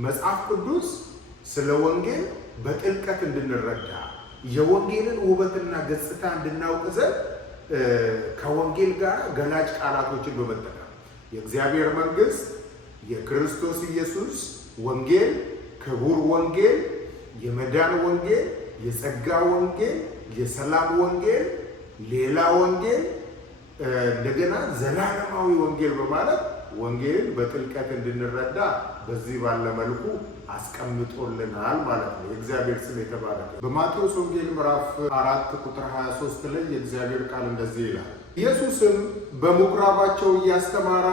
መጽሐፍ ቅዱስ ስለ ወንጌል በጥልቀት እንድንረዳ የወንጌልን ውበትና ገጽታ እንድናውቅ ዘንድ ከወንጌል ጋር ገላጭ ቃላቶችን በመጠቀም የእግዚአብሔር መንግስት፣ የክርስቶስ ኢየሱስ ወንጌል፣ ክቡር ወንጌል፣ የመዳን ወንጌል፣ የጸጋ ወንጌል፣ የሰላም ወንጌል፣ ሌላ ወንጌል፣ እንደገና ዘላለማዊ ወንጌል በማለት ወንጌልን በጥልቀት እንድንረዳ በዚህ ባለ መልኩ አስቀምጦልናል ማለት ነው። የእግዚአብሔር ስም የተባረከ። በማቴዎስ ወንጌል ምዕራፍ 4 ቁጥር 23 ላይ የእግዚአብሔር ቃል እንደዚህ ይላል። ኢየሱስም በምኩራባቸው እያስተማረ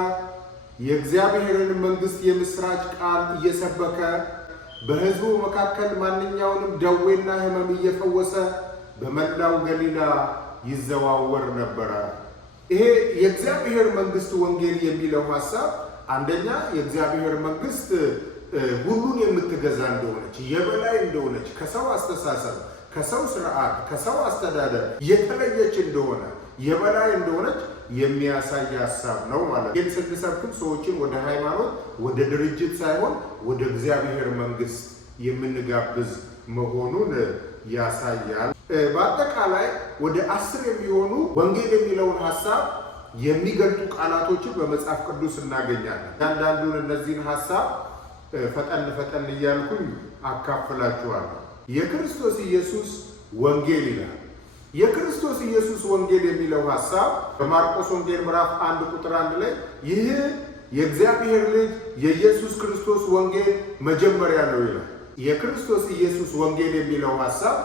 የእግዚአብሔርን መንግስት የምስራች ቃል እየሰበከ በሕዝቡ መካከል ማንኛውንም ደዌና ሕመም እየፈወሰ በመላው ገሊላ ይዘዋወር ነበረ። ይሄ የእግዚአብሔር መንግስት ወንጌል የሚለው ሐሳብ አንደኛ የእግዚአብሔር መንግስት ሁሉን የምትገዛ እንደሆነች፣ የበላይ እንደሆነች፣ ከሰው አስተሳሰብ፣ ከሰው ስርዓት፣ ከሰው አስተዳደር የተለየች እንደሆነ፣ የበላይ እንደሆነች የሚያሳይ ሐሳብ ነው ማለት ነው። ይህን ስንሰብክም ሰዎችን ወደ ሃይማኖት፣ ወደ ድርጅት ሳይሆን ወደ እግዚአብሔር መንግስት የምንጋብዝ መሆኑን ያሳያል። በአጠቃላይ ወደ 10 የሚሆኑ ወንጌል የሚለውን ሐሳብ የሚገልጡ ቃላቶችን በመጽሐፍ ቅዱስ እናገኛለን። አንዳንዱን እነዚህን ሐሳብ ፈጠን እያልኩኝ አካፍላችኋለሁ። የክርስቶስ ኢየሱስ ወንጌል ይላል። የክርስቶስ ኢየሱስ ወንጌል የሚለው ሐሳብ በማርቆስ ወንጌል ምዕራፍ 1 ቁጥር 1 ላይ ይህ የእግዚአብሔር ልጅ የኢየሱስ ክርስቶስ ወንጌል መጀመሪያ ነው ይላል። የክርስቶስ ኢየሱስ ወንጌል የሚለው ሐሳብ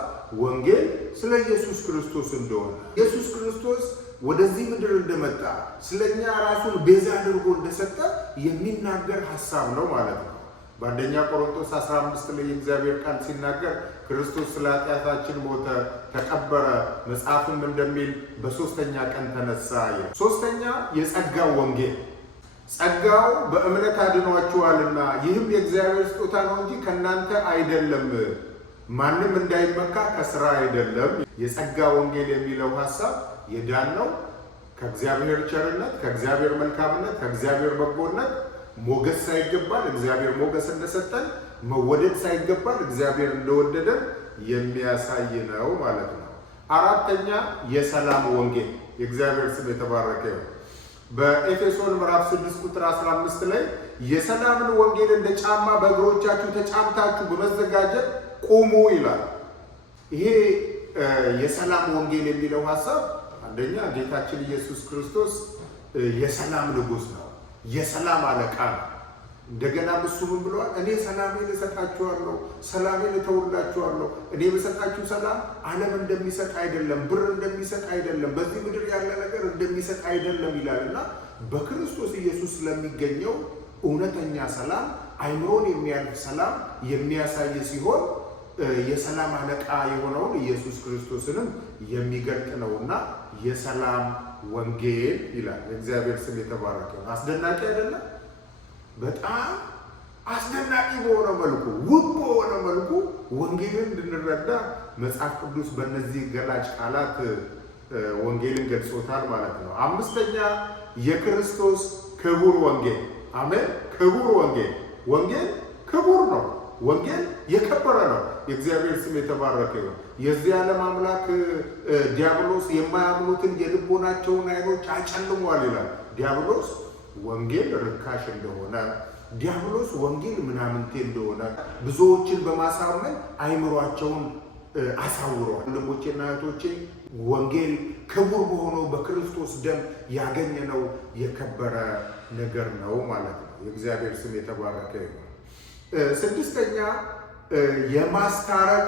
ወንጌል ስለ ኢየሱስ ክርስቶስ እንደሆነ፣ ኢየሱስ ክርስቶስ ወደዚህ ምድር እንደመጣ፣ ስለኛ ራሱን ቤዛ አድርጎ እንደሰጠ የሚናገር ሐሳብ ነው ማለት ነው። በአንደኛ ቆሮንቶስ 15 ላይ የእግዚአብሔር ቃል ሲናገር ክርስቶስ ስለ ኃጢአታችን ሞተ፣ ተቀበረ፣ መጽሐፍም እንደሚል በሶስተኛ ቀን ተነሳ ይላል። ሶስተኛ የጸጋው ወንጌል። ጸጋው በእምነት አድኗችኋልና ይህም የእግዚአብሔር ስጦታ ነው እንጂ ከእናንተ አይደለም፣ ማንም እንዳይመካ ከስራ አይደለም። የጸጋ ወንጌል የሚለው ሐሳብ የዳነው ከእግዚአብሔር ቸርነት፣ ከእግዚአብሔር መልካምነት፣ ከእግዚአብሔር በጎነት ሞገስ ሳይገባን እግዚአብሔር ሞገስ እንደሰጠን፣ መወደድ ሳይገባን እግዚአብሔር እንደወደደን የሚያሳይ ነው ማለት ነው። አራተኛ የሰላም ወንጌል። የእግዚአብሔር ስም የተባረከ ይሁን። በኤፌሶን ምዕራፍ 6 ቁጥር 15 ላይ የሰላምን ወንጌል እንደ ጫማ በእግሮቻችሁ ተጫምታችሁ በመዘጋጀት ቁሙ ይላል። ይሄ የሰላም ወንጌል የሚለው ሐሳብ አንደኛ ጌታችን ኢየሱስ ክርስቶስ የሰላም ንጉሥ ነው፣ የሰላም አለቃ ነው። እንደገና እሱ ምን ብለዋል? እኔ ሰላሜን እሰጣችኋለሁ፣ ሰላሜን እተውላችኋለሁ። እኔ በሰጣችሁ ሰላም ዓለም እንደሚሰጥ አይደለም፣ ብር እንደሚሰጥ አይደለም፣ በዚህ ምድር ያለ ነገር እንደሚሰጥ አይደለም ይላልና በክርስቶስ ኢየሱስ ስለሚገኘው እውነተኛ ሰላም፣ አይምሮን የሚያልፍ ሰላም የሚያሳይ ሲሆን የሰላም አለቃ የሆነውን ኢየሱስ ክርስቶስንም የሚገልጥ ነውና የሰላም ወንጌል ይላል። የእግዚአብሔር ስም የተባረከ ነው። አስደናቂ አይደለም? በጣም አስደናቂ በሆነ መልኩ፣ ውብ በሆነ መልኩ ወንጌልን እንድንረዳ መጽሐፍ ቅዱስ በእነዚህ ገላጭ ቃላት ወንጌልን ገልጾታል ማለት ነው። አምስተኛ የክርስቶስ ክቡር ወንጌል። አሜን። ክቡር ወንጌል። ወንጌል ክቡር ነው። ወንጌል የከበረ ነው። የእግዚአብሔር ስም የተባረከ ነው። የዚህ ዓለም አምላክ ዲያብሎስ የማያምኑትን የልቦናቸውን አይኖች አጨልሟል ይላል። ዲያብሎስ ወንጌል ርካሽ እንደሆነ፣ ዲያብሎስ ወንጌል ምናምንቴ እንደሆነ ብዙዎችን በማሳመን አይምሯቸውን አሳውሯል። ወንድሞቼና እህቶቼ ወንጌል ክቡር በሆነው በክርስቶስ ደም ያገኘነው የከበረ ነገር ነው ማለት ነው። የእግዚአብሔር ስም የተባረከ ነው። ስድስተኛ የማስታረቅ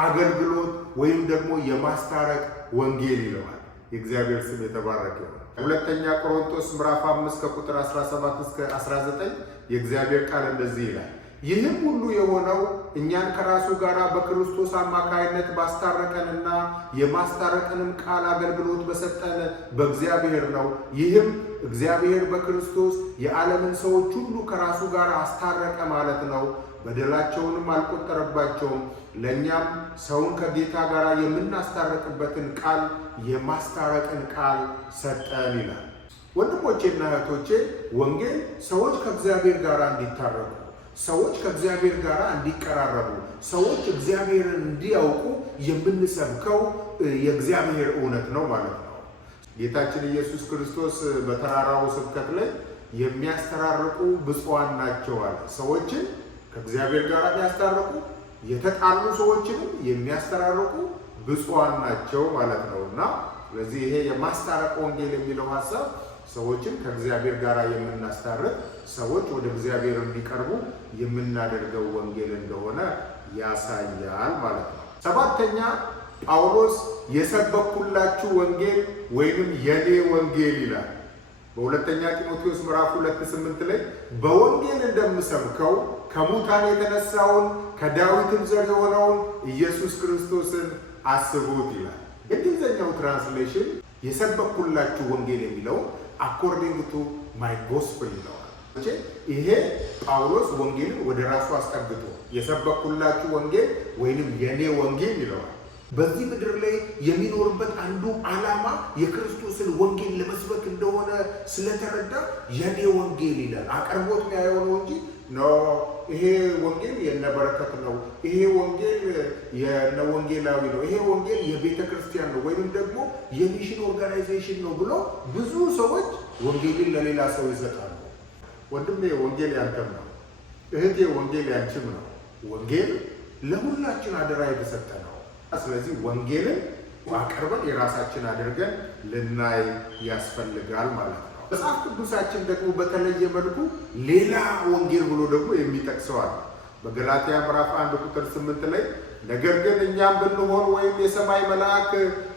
አገልግሎት ወይም ደግሞ የማስታረቅ ወንጌል ይለዋል። የእግዚአብሔር ስም የተባረከ ነው። ሁለተኛ ቆሮንቶስ ምዕራፍ 5 ከቁጥር 17 እስከ 19 የእግዚአብሔር ቃል እንደዚህ ይላል። ይህም ሁሉ የሆነው እኛን ከራሱ ጋር በክርስቶስ አማካይነት ባስታረቀንና የማስታረቅንም ቃል አገልግሎት በሰጠን በእግዚአብሔር ነው። ይህም እግዚአብሔር በክርስቶስ የዓለምን ሰዎች ሁሉ ከራሱ ጋር አስታረቀ ማለት ነው። በደላቸውንም አልቆጠረባቸውም። ለእኛም ሰውን ከጌታ ጋር የምናስታረቅበትን ቃል የማስታረቅን ቃል ሰጠን ይላል። ወንድሞቼና እህቶቼ ወንጌል ሰዎች ከእግዚአብሔር ጋር እንዲታረቁ፣ ሰዎች ከእግዚአብሔር ጋር እንዲቀራረቡ፣ ሰዎች እግዚአብሔርን እንዲያውቁ የምንሰብከው የእግዚአብሔር እውነት ነው ማለት ነው። ጌታችን ኢየሱስ ክርስቶስ በተራራው ስብከት ላይ የሚያስተራርቁ ብፁዓን ናቸው አለ። ሰዎችን ከእግዚአብሔር ጋር የሚያስታርቁ፣ የተጣሉ ሰዎችንም የሚያስተራርቁ ብፁዓን ናቸው ማለት ነው እና ስለዚህ ይሄ የማስታረቅ ወንጌል የሚለው ሐሳብ ሰዎችን ከእግዚአብሔር ጋር የምናስታርቅ፣ ሰዎች ወደ እግዚአብሔር እንዲቀርቡ የምናደርገው ወንጌል እንደሆነ ያሳያል ማለት ነው። ሰባተኛ ጳውሎስ የሰበኩላችሁ ወንጌል ወይንም የኔ ወንጌል ይላል። በሁለተኛ ጢሞቴዎስ ምዕራፍ 2:8 ላይ በወንጌል እንደምሰብከው ከሙታን የተነሳውን ከዳዊትም ዘር የሆነውን ኢየሱስ ክርስቶስን አስቡት ይላል። የእንግሊዝኛው ትራንስሌሽን የሰበኩላችሁ ወንጌል የሚለው አኮርዲንግ ቱ ማይ ጎስፕል ይለዋል። ይሄ ጳውሎስ ወንጌልን ወደ ራሱ አስጠግቶ የሰበኩላችሁ ወንጌል ወይንም የኔ ወንጌል ይለዋል። በዚህ ምድር ላይ የሚኖርበት አንዱ ዓላማ የክርስቶስን ወንጌል ለመስበክ እንደሆነ ስለተረዳ የኔ ወንጌል ይላል። አቅርቦት የሚያየው ነው እንጂ ይሄ ወንጌል የነበረከት ነው፣ ይሄ ወንጌል የነ ወንጌላዊ ነው፣ ይሄ ወንጌል የቤተ ክርስቲያን ነው ወይንም ደግሞ የሚሽን ኦርጋናይዜሽን ነው ብሎ ብዙ ሰዎች ወንጌልን ለሌላ ሰው ይሰጣሉ። ወንድሜ ወንጌል ያንተም ነው፣ እህቴ ወንጌል ያንቺም ነው። ወንጌል ለሁላችን አደራ የተሰጠ ነው። ስለዚህ ወንጌልን አቅርበን የራሳችን አድርገን ልናይ ያስፈልጋል ማለት ነው። መጽሐፍ ቅዱሳችን ደግሞ በተለየ መልኩ ሌላ ወንጌል ብሎ ደግሞ የሚጠቅሰዋል። በገላትያ ምዕራፍ 1:8 ላይ ነገር ግን እኛም ብንሆን ወይም የሰማይ መልአክ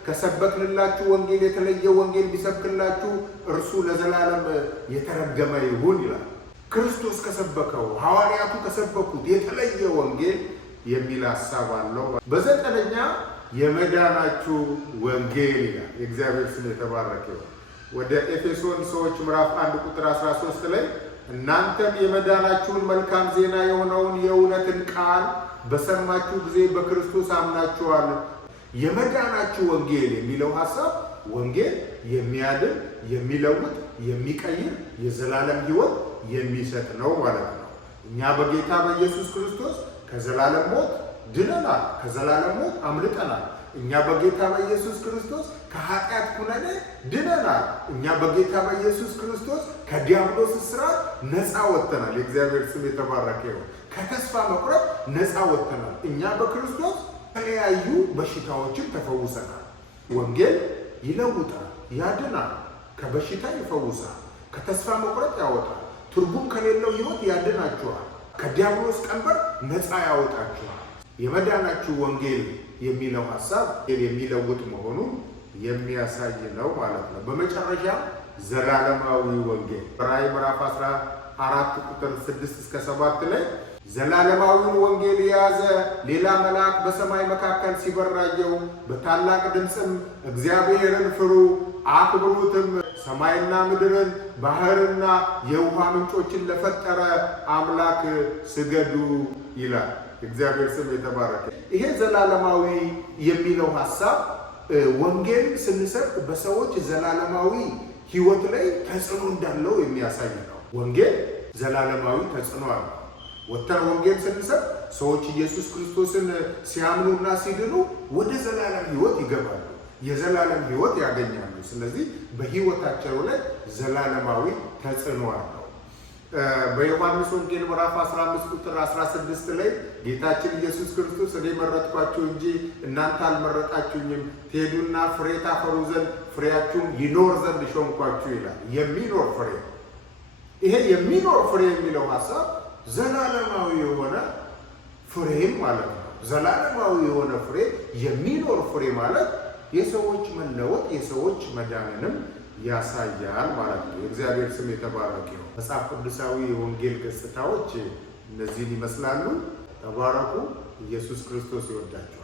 ከሰበክንላችሁ ወንጌል የተለየ ወንጌል ቢሰብክላችሁ እርሱ ለዘላለም የተረገመ ይሁን ይላል። ክርስቶስ ከሰበከው ሐዋርያቱ ከሰበኩት የተለየ ወንጌል የሚል ሐሳብ አለው። በዘጠነኛ የመዳናችሁ ወንጌል ይላል። የእግዚአብሔር ስም የተባረከ ይሁን። ወደ ኤፌሶን ሰዎች ምዕራፍ 1:13 ላይ እናንተም የመዳናችሁን መልካም ዜና የሆነውን የእውነትን ቃል በሰማችሁ ጊዜ በክርስቶስ አምናችኋል። የመዳናችሁ ወንጌል የሚለው ሐሳብ ወንጌል የሚያድን፣ የሚለውጥ፣ የሚቀይር የዘላለም ሕይወት የሚሰጥ ነው ማለት ነው። እኛ በጌታ በኢየሱስ ክርስቶስ ከዘላለም ሞት ድነናል፣ ከዘላለም ሞት አምልጠናል። እኛ በጌታ በኢየሱስ ክርስቶስ ከኃጢአት ኩነኔ ድነናል። እኛ በጌታ በኢየሱስ ክርስቶስ ከዲያብሎስ እስራት ነፃ ወጥተናል። የእግዚአብሔር ስም የተባረከ ይሁን። ከተስፋ መቁረጥ ነፃ ወጥተናል። እኛ በክርስቶስ የተለያዩ በሽታዎችን ተፈውሰናል። ወንጌል ይለውጣል፣ ያድናል፣ ከበሽታ ይፈውሳል፣ ከተስፋ መቁረጥ ያወጣል፣ ትርጉም ከሌለው ሕይወት ያድናችኋል፣ ከዲያብሎስ ቀንበር ነፃ ያወጣችኋል። የመዳናችሁ ወንጌል የሚለው ሐሳብ የሚለውጥ መሆኑን የሚያሳይ ነው ማለት ነው። በመጨረሻ ዘላለማዊ ወንጌል ራዕይ ምዕራፍ 14:6-7 ላይ ዘላለማዊውን ወንጌል የያዘ ሌላ መልአክ በሰማይ መካከል ሲበር አየሁ። በታላቅ ድምፅም እግዚአብሔርን ፍሩ አክብሩትም፣ ሰማይና ምድርን ባህርና የውሃ ምንጮችን ለፈጠረ አምላክ ስገዱ ይላል። እግዚአብሔር ስም የተባረከ። ይሄ ዘላለማዊ የሚለው ሐሳብ ወንጌል ስንሰብክ በሰዎች ዘላለማዊ ሕይወት ላይ ተጽዕኖ እንዳለው የሚያሳይ ነው። ወንጌል ዘላለማዊ ተጽዕኖ አለው። ወተን ወንጌል ስንሰብክ ሰዎች ኢየሱስ ክርስቶስን ሲያምኑና ሲድኑ ወደ ዘላለም ሕይወት ይገባሉ፣ የዘላለም ሕይወት ያገኛሉ። ስለዚህ በሕይወታቸው ላይ ዘላለማዊ ተጽዕኖ አለው። በዮሐንስ ወንጌል ምዕራፍ 15:16 ላይ ጌታችን ኢየሱስ ክርስቶስ እኔ መረጥኳችሁ እንጂ እናንተ አልመረጣችሁኝም፣ ትሄዱና ፍሬ ታፈሩ ዘንድ ፍሬያችሁም ይኖር ዘንድ ሾምኳችሁ ይላል። የሚኖር ፍሬ። ይሄ የሚኖር ፍሬ የሚለው ሐሳብ ዘላለማዊ የሆነ ፍሬም ማለት ነው። ዘላለማዊ የሆነ ፍሬ፣ የሚኖር ፍሬ ማለት የሰዎች መለወጥ፣ የሰዎች መዳንንም ያሳያል ማለት ነው። የእግዚአብሔር ስም የተባረከ ነው። መጽሐፍ ቅዱሳዊ የወንጌል ገጽታዎች እነዚህን ይመስላሉ። ተባረኩ። ኢየሱስ ክርስቶስ ይወዳቸዋል።